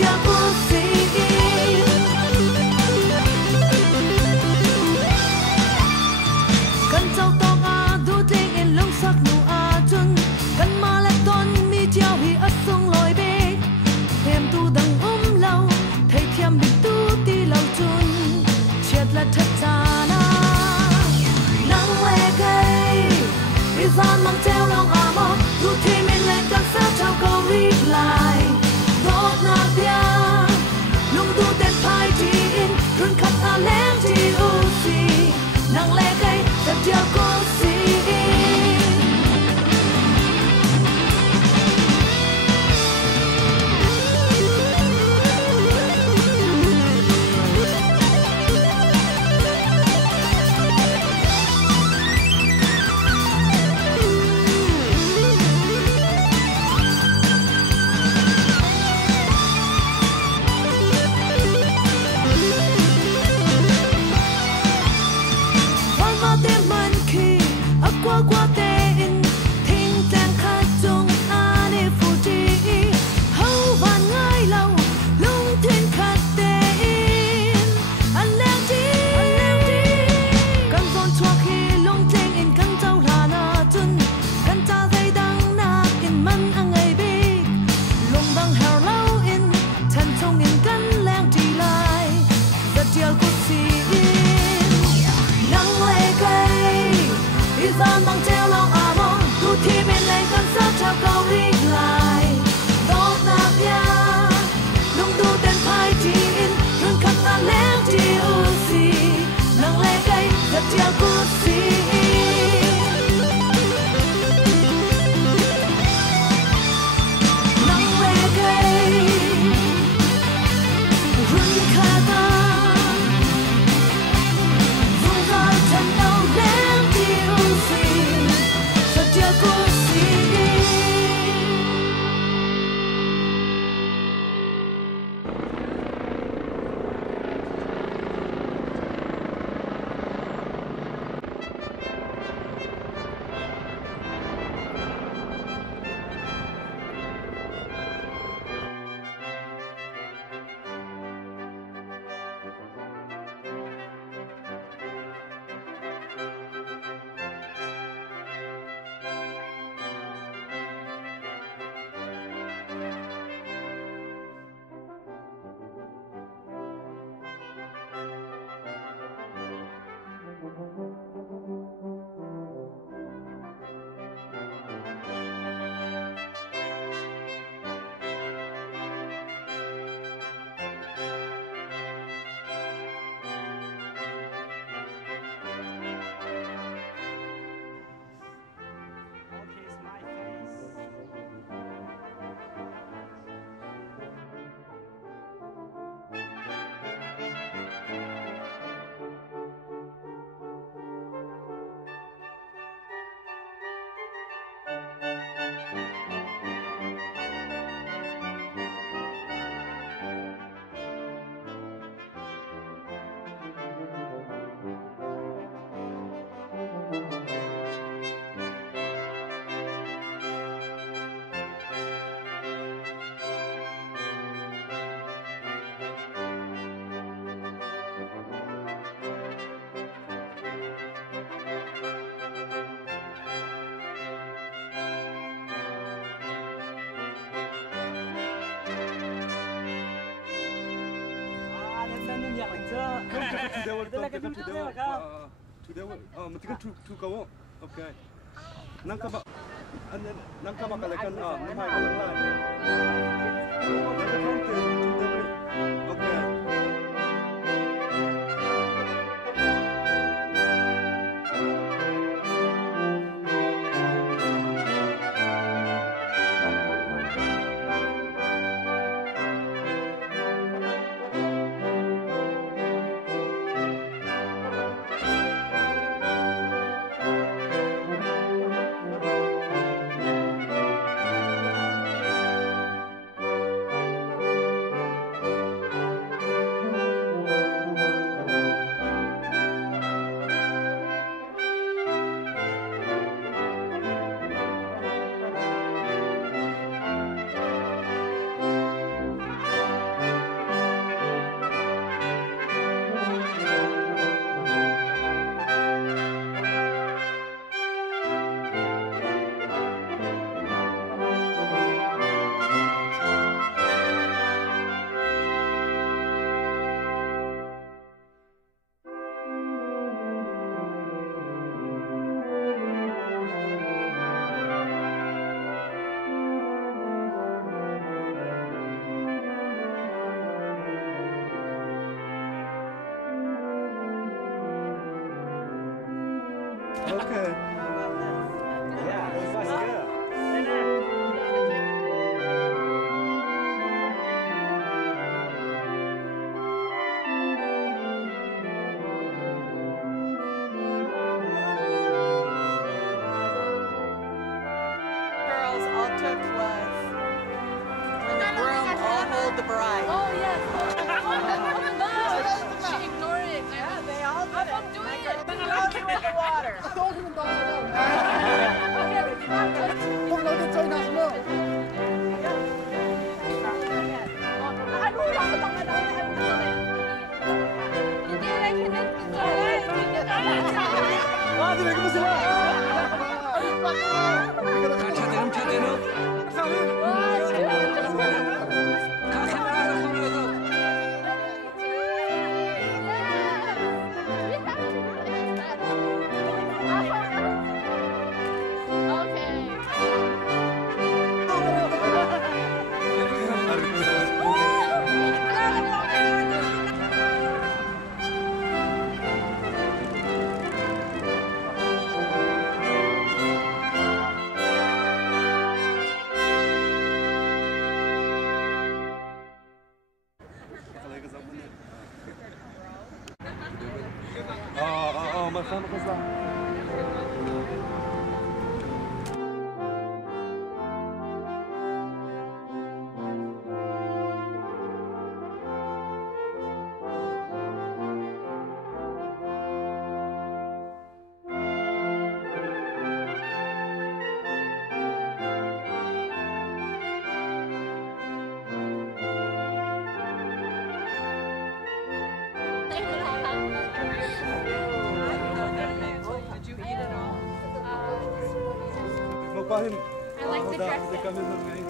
tia cô si kan chau tong a du tling in long sak nu a chun kan ma la ton mi chiao hi a sung loi be hem tu dang lo thei thiam bi tu ti lo chun chiat la that cha na nang le kai i zan mang treo long a mo du thi min le kan sa chau ko ri lai dot na dia lung du ten pai ti in run khat a lem ti u si nang le kai sa tia ko si qua qua tên thinh trang khát chung an e phụ chi hậu van ngay lâu lung thiên khát tên anh leng chi kan zon chua khi lung cheng in kan châu là na chun kan cha dây đăng na in man ang ai bi lung bang hào lâu in chân trong in kan leng chi lai giật chiều cô si nắng lê cây izan mang treo long a mo tu thi men lên con sát trao câu ring lại tốt na pia lung du ten pai ti in run khát ta lem ti u si nang le kai giật chiao cô si nang le kai run khát ta vung ra chân đâu lem ti u si giật chiao cô si Okay. Nang ka makalakan na, namay ka lang lang. Okay. Okay. Yeah, this was good. Girls all took was when the groom all hold the bride. Oh, yes. She ignored it. Yeah, they all did it. I'm doing My it. girl throw you in the water. พวกเราจะช่วยนักเมื่อ Ah, dili ko sila. Masama ka sa. Did you eat it all? Magpahin. I like the dressing. Hindi kami nang ngayon.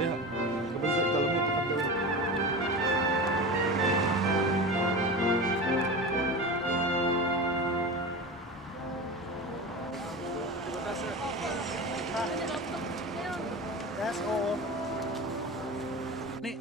Yeah. Kabansa dalam mo pakadawin. That's all. Nice.